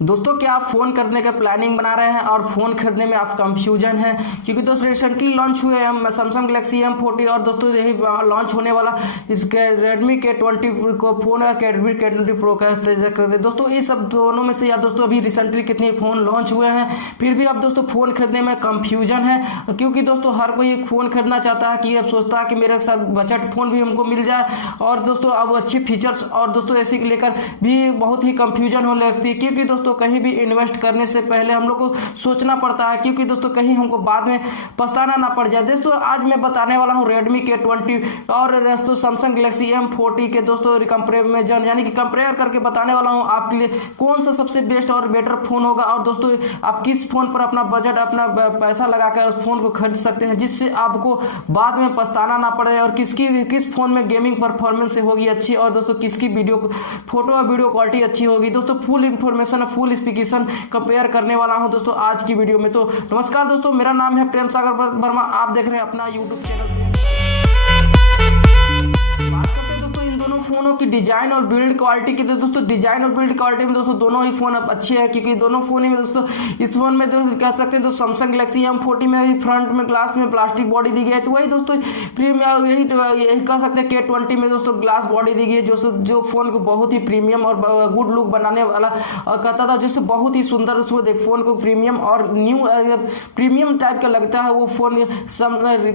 दोस्तों क्या आप फोन खरीदने का प्लानिंग बना रहे हैं और फोन खरीदने में आप कंफ्यूजन है? क्योंकि दोस्तों रिसेंटली लॉन्च हुए हैं सैमसंग गैलेक्सी M40 और दोस्तों यही लॉन्च होने वाला इसके Redmi K20 को फोन और Redmi K20 Pro का दोस्तों ये सब दोनों में से या दोस्तों अभी रिसेंटली कितने फोन लॉन्च हुए हैं, फिर भी आप दोस्तों फोन खरीदने में कंफ्यूजन है। क्योंकि दोस्तों हर कोई एक फोन खरीदना चाहता है कि अब सोचता है कि मेरे साथ बजट फोन भी हमको मिल जाए और दोस्तों अब अच्छे फीचर्स और दोस्तों ऐसे लेकर भी बहुत ही कंफ्यूजन होने लगती है। क्योंकि दोस्तों कहीं भी इन्वेस्ट करने से पहले हम लोग को सोचना पड़ता है, क्योंकि दोस्तों कहीं हमको बाद में पछताना ना पड़ जाए। दोस्तों आज मैं बताने वाला हूं Redmi K20 और दोस्तों Samsung Galaxy M40 के दोस्तों कंपेरिजन यानी कि कंपेयर करके बताने वाला हूं आपके लिए कौन सा सबसे बेस्ट और बेटर फोन होगा और दोस्तों आप किस फोन पर अपना बजट अपना पैसा लगाकर उस फोन को खरीद सकते हैं जिससे आपको बाद में पछताना ना पड़े, और किस फोन में गेमिंग परफॉर्मेंस होगी अच्छी और दोस्तों किसकी फोटो और वीडियो क्वालिटी अच्छी होगी। दोस्तों full information full specification compare करने वाला हूं दोस्तों आज की वीडियो में। तो नमस्कार दोस्तों, मेरा नाम है प्रेम सागर वर्मा, आप देख रहे हैं अपना यूट्यूब चैनल। फोनों की डिजाइन और बिल्ड क्वालिटी की, तो दोस्तों डिजाइन और बिल्ड क्वालिटी में दोस्तों दोनों ही फोन अच्छे हैं, क्योंकि दोनों फोन में दोस्तों इस फोन में दोस्तों कह सकते हैं तो Samsung Galaxy M40 में फ्रंट में ग्लास में प्लास्टिक बॉडी दी गई है, तो वही दोस्तों प्रीमियम यही कह सकते हैं K20 में दोस्तों ग्लास बॉडी दी गई है जो फोन को बहुत ही प्रीमियम और गुड लुक बनाने वाला कहता था, जिससे बहुत ही सुंदर उसको देख फोन को प्रीमियम और न्यू प्रीमियम टाइप का लगता है वो फोन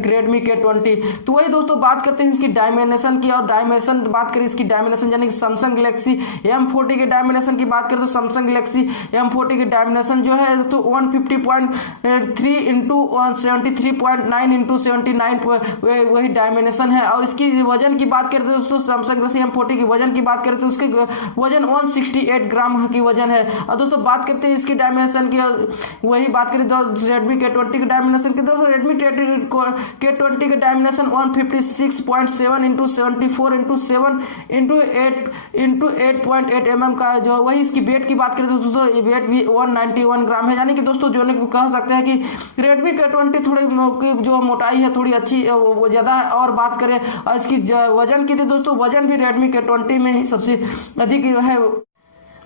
Redmi K20। तो वही दोस्तों बात करते हैं इसकी डायमेंशन की, और डायमेंशन बात करें इसकी डायमेंशन यानी कि Samsung Galaxy M40 के डायमेंशन की बात करें तो Samsung Galaxy M40 के डायमेंशन जो है तो 150.3 इंटू 73.9 इंटू 79 वही डायमेंशन है। और इसकी वजन की बात करें तो दोस्तों Samsung Galaxy M40 के वजन की बात करें तो उसके वजन 168 ग्राम की वजन है। और दोस्तों बात करते हैं इसकी डायमेंशन की, वही बात करें तो Redmi K20 के डायमेंशन की, दोस्तों Redmi K20 के dimension 156.7 into 74 into 7 into 8.8 mm का जो वही इसकी वेट की बात करें तो दोस्तों ये वेट भी 191 ग्राम है, यानी कि दोस्तों जो कह सकते हैं कि Redmi K20 थोड़ी जो मोटाई है थोड़ी अच्छी वो ज़्यादा है। और बात करें और इसकी वजन की तो दोस्तों वजन भी Redmi K20 में ही सबसे अधिक है।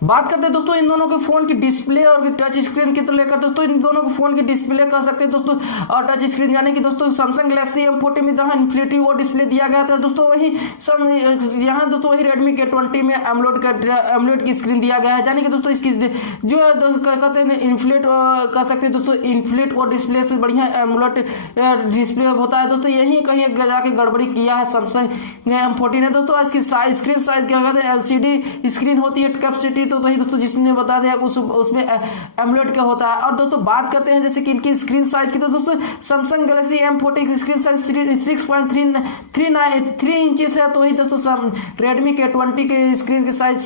बात करते हैं दोस्तों इन दोनों के फोन की डिस्प्ले और टच स्क्रीन की, तो लेकर दोस्तों इन दोनों के फोन की डिस्प्ले कह सकते हैं दोस्तों और टच स्क्रीन, यानी कि दोस्तों Samsung Galaxy M40 में जहां इन्फिनिटी वो डिस्प्ले दिया गया था दोस्तों वही यहाँ दोस्तों वही Redmi K20 में एमोलेड की स्क्रीन दिया गया है, यानी कि दोस्तों इसकी जो कहते हैं इन्फ्लेट कह सकते हैं दोस्तों इन्फ्लेट और डिस्प्ले से बढ़िया एमोलेड डिस्प्ले होता है। दोस्तों यही कहीं जाके गड़बड़ी किया है Samsung M40 ने। दोस्तों इसकी स्क्रीन साइज क्या कहते हैं LCD स्क्रीन होती है कैपेसिटी, तो वही दोस्तों जिसने बता दिया उसमें एमोलेड का होता है। और दोस्तों बात करते हैं जैसे कि इनकी स्क्रीन साइज की, तो दोस्तों Samsung Galaxy M40 की स्क्रीन साइज 6.3 इंचेस है, तो वही दोस्तों Redmi K20 के स्क्रीन की साइज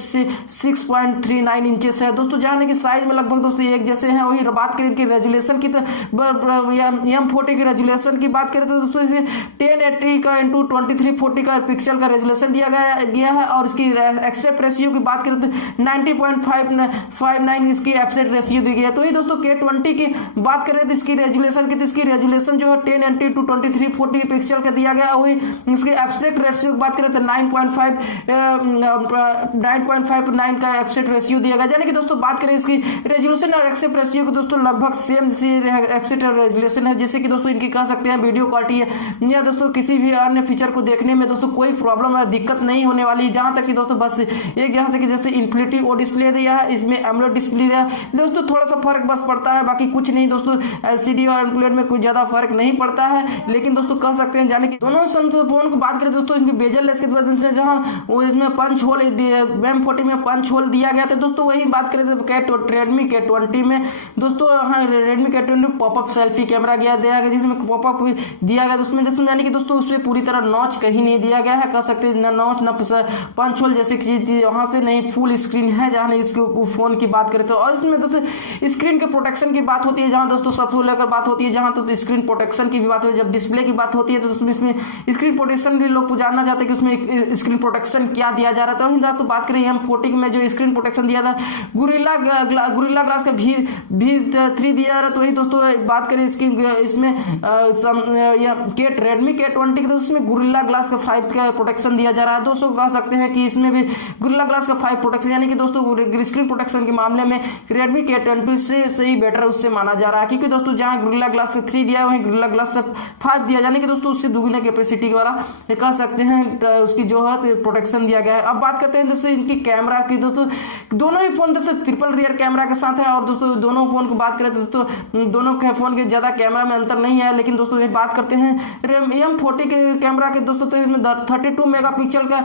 6.39 इंचेस है। दोस्तों जाने की साइज में लगभग दोस्तों एक जैसे हैं। वही बात करें इनकी रेजुलेशन की, तो M40 की रेजुलेशन की बात करें तो दोस्तों इसे 1080 का इंटू 2340 का पिक्सल का रेजुलेशन दिया गया है। और इसकी एक्सेप्ट रेशियो की बात करें तो 90.59 इसकी एफसेट रेशियो दी गई है। तो ये दोस्तों K20 की बात करें तो इसकी रेजुलेशन की, तो इसकी रेजुलेशन जो है 1080 टू 2340 पिक्सल का दिया गया। वही इसकी एफसेट रेशियो की बात करें तो 9.59 का एफसेट रेशियो दिया गया, यानी कि दोस्तों बात करें इसकी रेजुलेशन और एक्सेप्ट रेशियो को दोस्तों लगभग सेम सी एफसेट रेजुलेशन है, जैसे कि दोस्तों इनकी कह सकते हैं वीडियो क्वालिटी है या दोस्तों किसी भी अन्य फीचर को देखने में दोस्तों कोई प्रॉब्लम है दिक्कत नहीं होने वाली। जहां तक कि दोस्तों बस एक जहां तक कि जैसे इन्फिनिटी वो डिस्प्ले दिया है, इसमें एमोलेड डिस्प्ले दिया है दोस्तों, थोड़ा सा फर्क बस पड़ता है, बाकी कुछ नहीं दोस्तों। एलसीडी और एमोलेड में कोई ज्यादा फर्क नहीं पड़ता है, लेकिन दोस्तों कह सकते हैं जाने की दोनों फोन को बात करें दोस्तों इनकी बेजल लेस की वजह से जहां वो इसमें पंच होल M40 में पंच होल दिया गया था दोस्तों। वही बात करें तो Redmi K20 में दोस्तों Redmi K20 popup selfie camera दिया गया जिसमें पॉपअप दिया गया उसमें दोस्तों, यानी कि दोस्तों उसमें पूरी तरह नॉच कहीं नहीं दिया गया है, कह सकते हैं न नॉच न पंच होल जैसे चीज वहां पे नहीं, फुल स्क्रीन है जहां नहीं इसके फोन की बात करें तो। और इसमें दोस्तों स्क्रीन के प्रोटेक्शन की बात होती है, जहां दोस्तों सबसे लेकर बात होती है जहां तो स्क्रीन प्रोटेक्शन की भी बात होती है। जब डिस्प्ले की बात होती है तो उसमें इसमें स्क्रीन प्रोटेक्शन भी लोग जानना चाहते हैं कि उसमें स्क्रीन प्रोटेक्शन क्या दिया जा रहा था। वहीं तो बात करें M40 में जो स्क्रीन प्रोटेक्शन दिया था गुरिल्ला ग्लास का V3 दिया जा रहा, तो वही दोस्तों बात करें इसकी इसमें Redmi K20 की तो उसमें गुरिल्ला ग्लास का 5 का प्रोटेक्शन दिया जा रहा है दोस्तों। कह सकते हैं कि इसमें भी गुरिल्ला ग्लास का 5 प्रोटेक्शन, यानी कि दोस्तों स्क्रीन प्रोटेक्शन के मामले में Redmi K20 से ही बेटर उससे माना जा रहा है, क्योंकि दोस्तों जहां Gorilla Glass 3 दिया है वहीं Gorilla Glass 5 दिया, यानी कि दोस्तों उससे दुगुना कैपेसिटी वाला कह सकते हैं उसकी जो है प्रोटेक्शन दिया गया है। अब बात करते हैं दोस्तों इनकी कैमरा की। दोस्तों दोनों ही फोन दोस्तों ट्रिपल रियर कैमरा के साथ है, और दोस्तों दोनों फोन को बात करें तो दोस्तों दोनों फोन के ज्यादा कैमरा में अंतर नहीं है, लेकिन दोस्तों ये बात करते हैं M40 के कैमरा के दोस्तों, तो इसमें 32 मेगापिक्सल का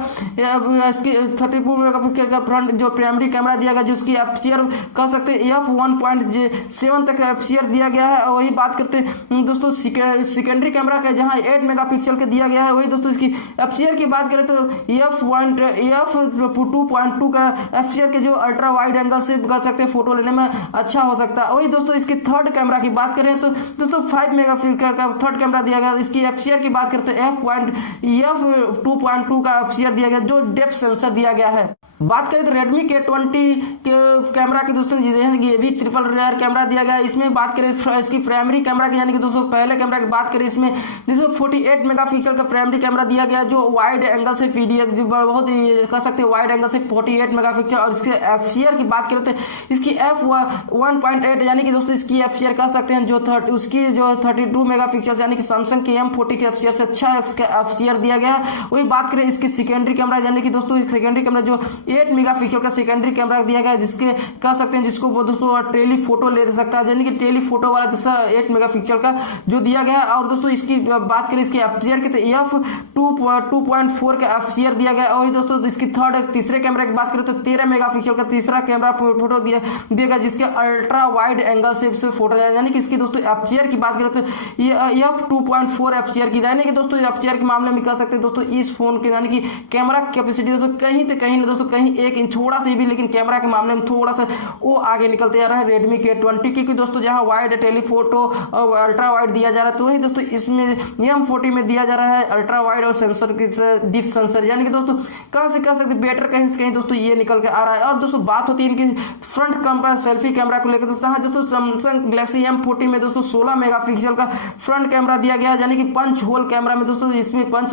इसकी 32 मेगापिक्सल का फ्रंट जो प्राइमरी कैमरा दिया गया, जिसकी एपर्चर कह सकते हैं f1.7 तक एपर्चर दिया गया है। और वही बात करते हैं दोस्तों सेकेंडरी कैमरा का, जहां 8 मेगापिक्सल का दिया गया है। वही दोस्तों इसकी एपर्चर की बात करें तो f2.2 का एपर्चर के जो अल्ट्रा वाइड एंगल से कह सकते हैं फोटो लेने में अच्छा हो सकता है। वही दोस्तों इसके थर्ड कैमरा की बात करें तो दोस्तों 5 मेगापिक्सल का थर्ड कैमरा दिया गया। इसकी एपर्चर की बात करते हैं f2.2 का एपर्चर दिया गया, जो डेप्थ सेंसर दिया गया है। बात करें तो Redmi K20 के कैमरा की दोस्तों ये भी ट्रिपल रियर कैमरा दिया गया है। इसमें बात करें इसकी प्राइमरी कैमरा की, यानी कि दोस्तों पहले कैमरा की बात करें, इसमें दोस्तों 48 मेगापिक्सल का प्राइमरी कैमरा दिया गया, जो वाइड एंगल से पीडीएफ बहुत कह सकते हैं वाइड एंगल से 48 मेगापिक्सल। और इसके एपर्चर की बात करें तो इसकी f1.8 यानी कि दोस्तों इसकी एपर्चर कह सकते हैं उसकी जो 32 मेगापिक्सल यानी कि सैमसंग के M40 के एपर्चर से अच्छा है, उसका एपर्चर दिया गया है। वही बात करें इसकी सेकेंडरी कैमरा, यानी कि दोस्तों सेकेंडरी कैमरा जो 8 मेगापिक्सल का सेकेंडरी कैमरा दिया गया है, जिसके कह सकते हैं जिसको वो दोस्तों टेली फोटो ले सकता है, यानी कि टेली फोटो वाला दूसरा 8 मेगापिक्सल का जो दिया गया है। और दोस्तों इसकी बात करें इसके एपर्चर की तो f2.4 का एपर्चर दिया गया है। और दोस्तों इसकी तीसरे कैमरे की बात करें तो 13 मेगापिक्सल का तीसरा कैमरा फोटो दिएगा, जिसके अल्ट्रा वाइड एंगल से फोटो है, यानी कि इसकी दोस्तों एपर्चर की बात करें तो f2.4 एपर्चर की, यानी कि दोस्तों एपर्चर के मामले में कह सकते हैं दोस्तों इस फोन के यानी कि कैमरा कैपेसिटी दोस्तों कहीं 1 इंच थोड़ा सा भी, लेकिन कैमरा के मामले में थोड़ा सा वो आगे निकलते जा रहा है Redmi K20, क्योंकि दोस्तों जहां वाइड टेलीफोटो और अल्ट्रा वाइड दिया जा रहा है, तो वही दोस्तों इसमें M40 में दिया जा रहा है अल्ट्रा वाइड और सेंसर की डिप्थ सेंसर, यानी कि दोस्तों कहां से कह सकते बेटर कहीं से कहीं दोस्तों ये निकल के आ रहा है। और दोस्तों बात होती है इनकी फ्रंट कैमरा सेल्फी कैमरा को लेकर दोस्तों, दोस्तों सैमसंग गैलेक्सी M40 में दोस्तों 16 मेगापिक्सल का फ्रंट कैमरा दिया गया है, यानी कि पंच होल कैमरा में दोस्तों इसमें पंच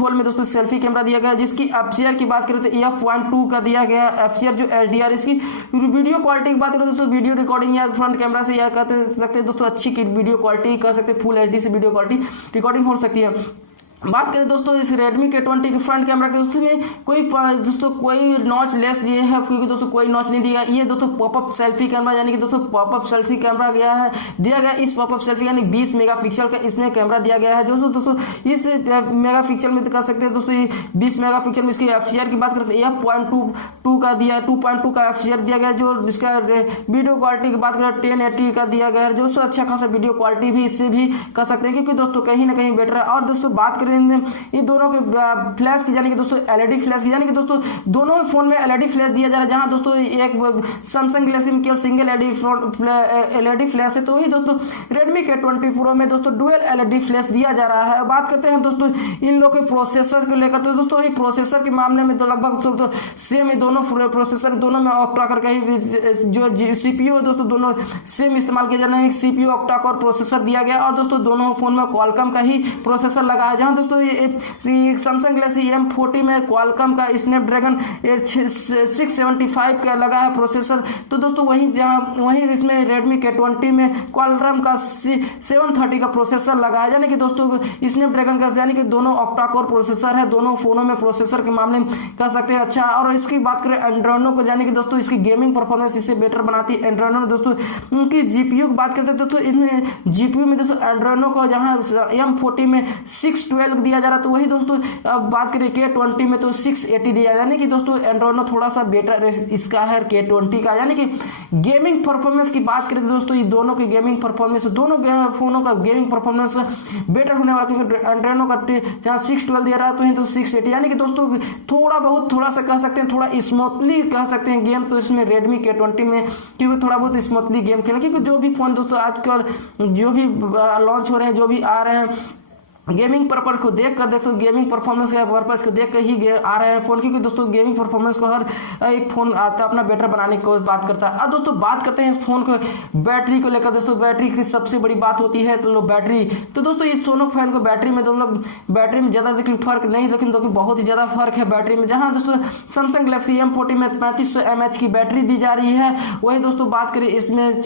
होल में दोस्तों सेल्फी कैमरा दिया गया है। जिसकी एपर्चर की बात करें तो f1.2 का दिया गया एपर्चर जो HDR। इसकी वीडियो क्वालिटी की बात करें दोस्तों, वीडियो रिकॉर्डिंग या फ्रंट कैमरा से या कह सकते हैं दोस्तों अच्छी वीडियो क्वालिटी कह सकते हैं, फुल HD से वीडियो क्वालिटी रिकॉर्डिंग हो सकती है। बात करें दोस्तों इस Redmi K20 के फ्रंट कैमरा के दोस्तों में कोई नॉच लेस दिए है, क्योंकि दोस्तों कोई नॉच नहीं दिया। ये दोस्तों पॉपअप सेल्फी कैमरा, यानी कि दोस्तों पॉपअप सेल्फी कैमरा दिया गया इस पॉपअप सेल्फी यानी 20 मेगापिक्सल का इसमें कैमरा दिया गया है। दोस्तों इस मेगापिक्सल में कह सकते हैं दोस्तों 20 मेगापिक्सल में इसकी एपर्चर की बात करते हैं f2.2 का दिया 2.2 का एपर्चर दिया गया, जो इसका वीडियो क्वालिटी की बात करें 1080 का दिया गया है, जो अच्छा खासा वीडियो क्वालिटी भी इससे भी कह सकते हैं, क्योंकि दोस्तों कहीं ना कहीं बेटर है। और दोस्तों बात इन दोनों के फ्लैश की, यानी कि दोस्तों LED फ्लैश की, यानी कि दोस्तों दोनों फोन में LED फ्लैश दिया जा रहा है, जहां दोस्तों एक सैमसंग गैलेक्सी में केवल सिंगल LED फ्लैश है, तो वही दोस्तों Redmi K20 Pro में दोस्तों डुअल LED फ्लैश दिया जा रहा है। बात करते हैं दोस्तों इन लोग के प्रोसेसर को लेकर, तो दोस्तों वही प्रोसेसर के मामले में तो लगभग सेम है, दोनों प्रोसेसर दोनों में ऑक्टा कोर का ही जो CPU है दोस्तों दोनों सेम इस्तेमाल किया जा रहा है, CPU ऑक्टा कोर प्रोसेसर दिया गया। और दोस्तों दोनों फोन में क्वालकॉम का ही प्रोसेसर लगा है, जहां दोस्तों सैमसंग गैलेक्सी M40 में क्वालकॉम का स्नैपड्रैगन 675 का लगा है प्रोसेसर, तो दोस्तों वहीं इसमें Redmi K20 में क्वालकॉम का 730 का प्रोसेसर लगा है, यानी कि दोस्तों स्नैपड्रैगन का, यानी कि दोनों ऑक्टा कोर प्रोसेसर है दोनों फोनों में। प्रोसेसर के मामले में कह सकते हैं अच्छा। और इसकी बात करें एंड्रॉइडो को, यानी कि दोस्तों इसकी गेमिंग परफॉर्मेंस इससे बेटर बनाती है एंड्रॉइडो। दोस्तों उनकी GPU की बात करते हैं दोस्तों, इसमें GPU में दोस्तों एंड्रॉइडो को जहां M40 में 612 दिया जा रहा है, तो वही दोस्तों अब बात करें K20 में तो 680 दिया, यानी कि दोस्तों एंड्रॉइडो थोड़ा सा बेटर इसका है K20 का। यानी कि गेमिंग परफॉर्मेंस की बात करें तो दोस्तों ये दोनों की गेमिंग परफॉर्मेंस, दोनों फोनों का गेमिंग परफॉर्मेंस बेटर होने वाला, क्योंकि एंड्रॉइडो का जहां 612 दिया रहा है तो 680, यानी कि दोस्तों थोड़ा सा कह सकते हैं थोड़ा स्मूथली कह सकते हैं गेम, तो इसमें Redmi K20 में क्योंकि थोड़ा बहुत स्मूथली गेम खेला, क्योंकि जो भी फोन दोस्तों आजकल जो भी लॉन्च हो रहे हैं जो भी आ रहे हैं गेमिंग पर्पज को देख कर दोस्तों गेमिंग परफॉर्मेंस के पर्पज को देख कर ही आ रहे हैं फोन, क्योंकि दोस्तों गेमिंग परफॉर्मेंस को हर एक फोन आता है अपना बेटर बनाने को बात करता है। अब दोस्तों बात करते हैं इस फोन को बैटरी को लेकर। दोस्तों बैटरी की सबसे बड़ी बात होती है तो बैटरी, तो दोस्तों इस दोनों फोन को बैटरी में दोनों बैटरी में ज्यादा लेकिन फर्क नहीं, लेकिन दोस्तों बहुत ही ज्यादा फर्क है बैटरी में। जहां दोस्तों सैमसंग गैलेक्सी M40 में 3500 mAh की बैटरी दी जा रही है, वही दोस्तों बात करें इसमें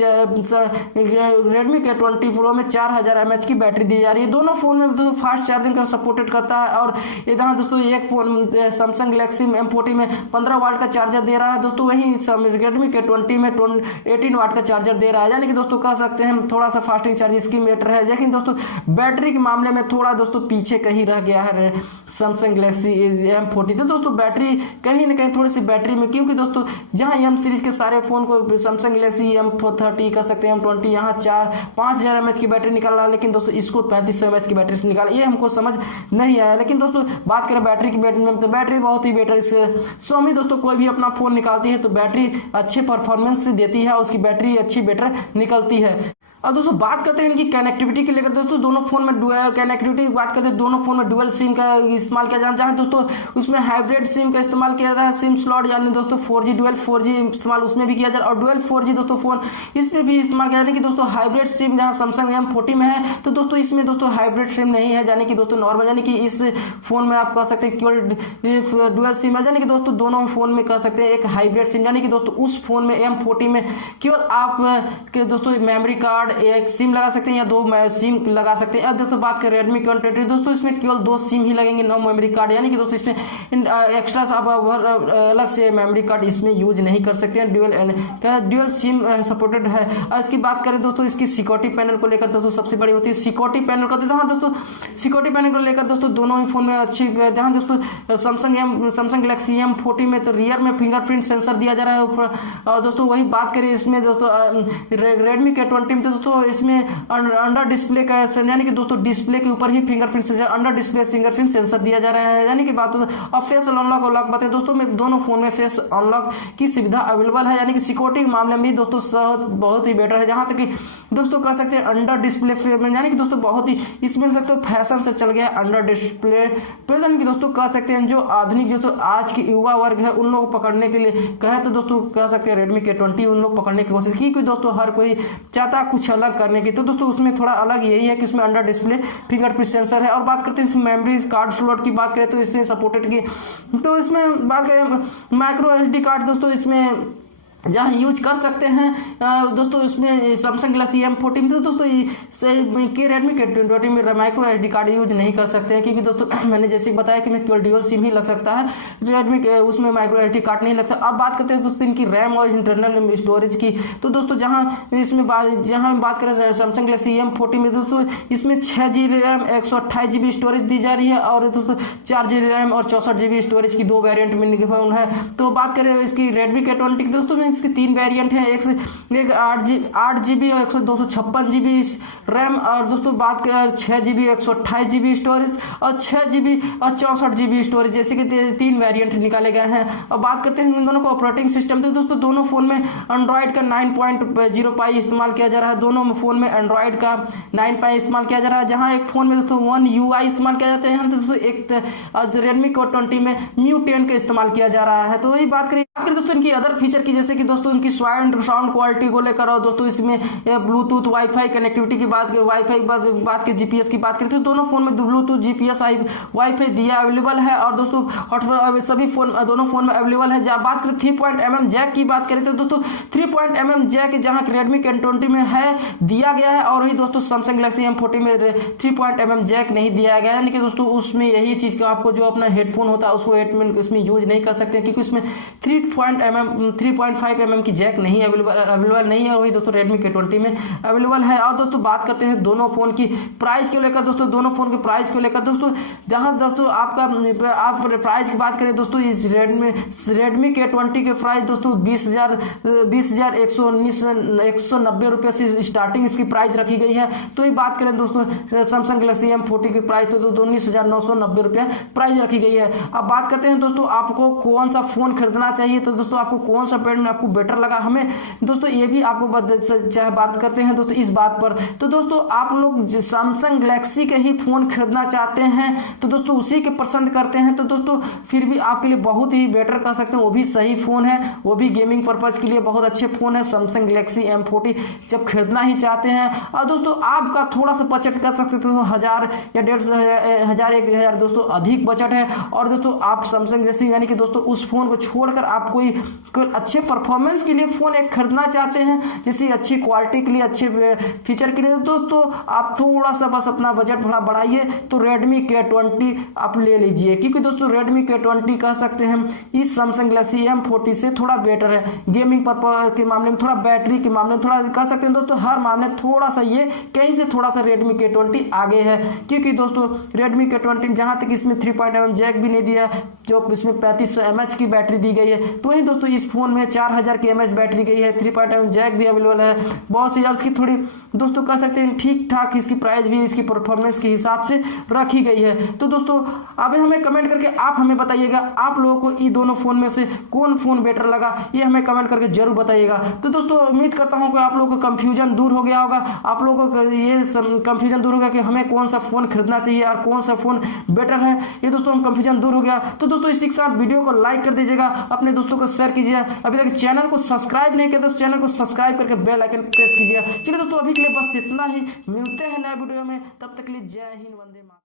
रेडमी K20 प्रो में 4000 mAh की बैटरी दी जा रही है। दोनों फोन में दोस्तों फास्ट चार्जिंग का सपोर्टेड करता है, और यहाँ दोस्तों एक फोन सैमसंग गैलेक्सी M40 में 15 वाट का चार्जर दे रहा है दोस्तों, वहीं रेडमी K20 में 18 वाट का चार्जर दे रहा है, यानी कि दोस्तों कह सकते हैं थोड़ा सा फास्टिंग चार्ज इसकी मैटर है। लेकिन दोस्तों बैटरी के मामले में थोड़ा दोस्तों पीछे कहीं रह गया है सैमसंग गैलेक्सी M40। तो दोस्तों बैटरी कहीं ना कहीं थोड़ी सी बैटरी में, क्योंकि दोस्तों जहां M सीरीज के सारे फोन को सैमसंग गैलेक्सी M30 कह सकते हैं M20 यहाँ 5000 mAh की बैटरी निकाला, लेकिन दोस्तों इसको 3500 mAh की बैटरी से निकाला, ये हमको समझ नहीं आया। लेकिन दोस्तों बात करें बैटरी की, तो बैटरी बहुत ही बेटर इससे Xiaomi दोस्तों कोई भी अपना फोन निकालती है तो बैटरी अच्छे परफॉर्मेंस देती है, उसकी बैटरी अच्छी बेटर निकलती है। अब दोस्तों बात करते हैं इनकी कनेक्टिविटी के लेकर। दोस्तों दोनों फोन में कनेक्टिविटी की बात करते हैं, दोनों फोन में डुअल सिम का इस्तेमाल किया जा रहा है दोस्तों, उसमें हाइब्रिड सिम का इस्तेमाल किया जा रहा है, सिम स्लॉट यानी दोस्तों 4G डुअल 4G इस्तेमाल उसमें भी किया जा रहा है, और डुअल 4G दोस्तों फोन इसमें भी इस्तेमाल किया जा रहा है कि दोस्तों हाइब्रिड सिम जहाँ सैमसंग M40 में है, तो दोस्तों इसमें दोस्तों हाइब्रिड सिम नहीं है, यानी कि दोस्तों नॉर्मल, यानी कि इस फोन में आप कह सकते हैं केवल डुअल सिम है, यानी कि दोस्तों दोनों फोन में कह सकते हैं एक हाइब्रिड सिम, यानी कि दोस्तों उस फोन में M40 में केवल आप के दोस्तों मेमोरी कार्ड एक सिम लगा सकते हैं या 2 सिम लगा सकते हैं। अब दोस्तों बात करें रेडमी K20, दोस्तों इसमें केवल 2 सिम ही लगेंगे, 9 मेमोरी कार्ड, यानी कि दोस्तों इसमें एक्स्ट्रा आप अलग से मेमोरी कार्ड इसमें यूज नहीं कर सकते हैं, ड्यूअल सिम सपोर्टेड है। और इसकी बात करें दोस्तों इसकी सिक्योरिटी पैनल को लेकर, दोस्तों सबसे बड़ी होती है सिक्योरिटी पैनल का, तो हाँ दोस्तों सिक्योरिटी पैनल को लेकर दोस्तों दोनों ही फोन में अच्छी, जहाँ दोस्तों सैमसंग गैलेक्सी M40 में तो रियर में फिंगरप्रिंट सेंसर दिया जा रहा है, और दोस्तों वही बात करें इसमें दोस्तों रेडमी K20 में दोस्तों इसमें अंडर डिस्प्ले का, यानी कि दोस्तों डिस्प्ले के ऊपर ही fingerprint sensor, under display fingerprint sensor दिया जा रहा है, यानी कि बात अब फेस अनलॉक और लॉक बात है दोस्तों में दोनों फोन में फेस अनलॉक की सुविधा अवेलेबल है, यानी कि सिक्योरिटी के मामले में दोस्तों बहुत ही बेटर है। जहां तक कि दोस्तों कह सकते हैं अंडर डिस्प्ले यानी कि दोस्तों बहुत ही इसमें सकते फैशन से चल गया अंडर डिस्प्ले, यानी कि दोस्तों कह सकते हैं जो आधुनिक दोस्तों आज की युवा वर्ग है उन लोगों को पकड़ने के लिए कहें तो दोस्तों कह सकते हैं रेडमी K20 उन लोग पकड़ने की कोशिश की, क्योंकि दोस्तों हर कोई चाहता है कुछ अलग करने की, तो दोस्तों उसमें थोड़ा अलग यही है कि उसमें अंडर डिस्प्ले फिंगरप्रिंट सेंसर है। और बात करते हैं इस मेमोरी कार्ड स्लॉट की बात करें तो इसमें सपोर्टेड की, तो इसमें बात करें माइक्रो SD कार्ड दोस्तों इसमें जहाँ यूज कर सकते हैं दोस्तों इसमें सैमसंग गैलेक्सी M40 में, तो दोस्तों रेडमी K20 में माइक्रो SD कार्ड यूज नहीं कर सकते हैं, क्योंकि दोस्तों मैंने जैसे बताया कि मैं केवल ड्यूअल सिम ही लग सकता है, रेडमी के उसमें माइक्रो SD कार्ड नहीं लग सकता। अब बात करते हैं दोस्तों इनकी रैम और इंटरनल स्टोरेज की, तो दोस्तों जहाँ बात करें सैमसंग गैलेक्सी M40 में दोस्तों इसमें 6GB रैम 128GB स्टोरेज दी जा रही है, और दोस्तों 4GB रैम और 64GB स्टोरेज की 2 वेरियंट में फोन है। तो बात करें इसकी रेडमी K20 की दोस्तों इसके 3 वेरिएंट हैं, एक 8GB और 256GB रैम, और दोस्तों बात करें 6GB 128GB स्टोरेज और 6GB और 64GB स्टोरेज, जैसे कि 3 वेरिएंट निकाले गए हैं। और बात करते हैं इन दोनों को ऑपरेटिंग सिस्टम, तो दोस्तों दोनों फोन में एंड्रॉइड का 9.0 पाई इस्तेमाल किया जा रहा है, दोनों फोन में एंड्रॉइड का 9 पाई इस्तेमाल किया जा रहा है, जहां एक फोन में दोस्तों One UI इस्तेमाल किया जाता है, तो दोस्तों एक रेडमी K20 में MIUI 10 का इस्तेमाल किया जा रहा है। तो वही बात करें दोस्तों इनकी अदर फीचर की, जैसे कि दोस्तों इनकी साउंड क्वालिटी को लेकर, और दोस्तों इसमें ब्लूटूथ वाईफाई कनेक्टिविटी की बात के GPS की बात करें तो दोनों फोन में ब्लूटूथ GPS वाईफाई दिया अवेलेबल है, और दोस्तों सभी दोनों फोन में अवेलेबल है। जब बात करें 3.mm जैक की बात करें तो दोस्तों 3.mm जैक जहां रेडमी K20 में है दिया गया है, और वही दोस्तों सैमसंग गैलेक्सी M40 में 3.mm जैक नहीं दिया गया, यानी कि दोस्तों उसमें यही चीज का आपको जो अपना हेडफोन होता है उसको इसमें यूज नहीं कर सकते, क्योंकि उसमें 3.5mm की जैक नहीं अवेलेबल नहीं है, वही दोस्तों रेडमी K20 में अवेलेबल है। और दोस्तों बात करते हैं दोनों फोन की प्राइस को लेकर, दोस्तों दोनों फोन के प्राइस को लेकर दोस्तों जहां दोस्तों आप प्राइस की बात करें दोस्तों इस रेडमी K20 के प्राइस दोस्तों 20,190 रुपये से स्टार्टिंग इसकी प्राइस रखी गई है। तो ये बात करें दोस्तों सैमसंग गैलेक्सी M40 की प्राइस तो 19,990 रुपये प्राइस रखी गई है। अब बात करते हैं दोस्तों आपको कौन सा फोन खरीदना चाहिए, तो दोस्तों आपको कौन सा आपको बेटर लगा, हमें दोस्तों ये भी आपको बात करते हैं दोस्तों इस बात पर। तो दोस्तों आप लोग सैमसंग गैलेक्सी के ही फोन खरीदना चाहते हैं तो दोस्तों उसी के पसंद करते हैं तो दोस्तों फिर भी आपके लिए बहुत ही बेटर कह सकते हैं, वो भी सही फोन है, वो भी गेमिंग पर्पज के लिए बहुत अच्छे फोन है सैमसंग गैलेक्सी M40 जब खरीदना ही चाहते हैं। और दोस्तों आपका थोड़ा सा बजट कर सकते हैं तो 1000 या 1500 दोस्तों अधिक बजट है। और दोस्तों आप सैमसंग गैलेक्सी यानी कि दोस्तों उस फोन को छोड़कर आप कोई अच्छे परफॉर्मेंस के लिए फोन एक खरीदना चाहते हैं, जैसे अच्छी क्वालिटी के लिए, अच्छे फीचर के लिए दोस्तों आप थोड़ा सा बस अपना बजट थोड़ा बढ़ाइए तो Redmi K20 आप ले लीजिए, क्योंकि दोस्तों Redmi K20 कह सकते हैं इस सैमसंग गैलेक्सी M40 से थोड़ा बेटर है। गेमिंग पर्पज के मामले में, थोड़ा बैटरी के मामले में, थोड़ा कह सकते हैं दोस्तों हर मामले में थोड़ा सा ये कहीं से थोड़ा सा Redmi K20 आगे है। क्योंकि दोस्तों Redmi K20 जहां तक इसमें 3.5mm जैक भी नहीं दिया, जो इसमें 3500 mAh की बैटरी दी गई है, तो वहीं दोस्तों इस फोन में 4000 की mAh बैटरी गई है, 3.5mm जैक भी अवेलेबल है, बहुत सी उसकी थोड़ी दोस्तों कह सकते हैं ठीक ठाक इसकी प्राइस भी इसकी परफॉर्मेंस के हिसाब से रखी गई है। तो दोस्तों अब हमें कमेंट करके आप हमें बताइएगा आप लोगों को इन दोनों फोन में से कौन फोन बेटर लगा, ये हमें कमेंट करके जरूर बताइएगा। तो दोस्तों उम्मीद करता हूं कि आप लोगों को कंफ्यूजन दूर हो गया होगा, आप लोगों को ये कंफ्यूजन दूर हो गया कि हमें कौन सा फोन खरीदना चाहिए और कौन सा फोन बेटर है, ये दोस्तों हम कंफ्यूजन दूर हो गया। तो दोस्तों इसी के साथ वीडियो को लाइक कर दीजिएगा, अपने दोस्तों को शेयर कीजिए, अभी तक चैनल को सब्सक्राइब नहीं किया तो चैनल को सब्सक्राइब करके बेल आइकन प्रेस कीजिएगा। चलिए दोस्तों अभी के लिए बस इतना ही, मिलते हैं नए वीडियो में, तब तक के लिए जय हिंद, वंदे मातरम।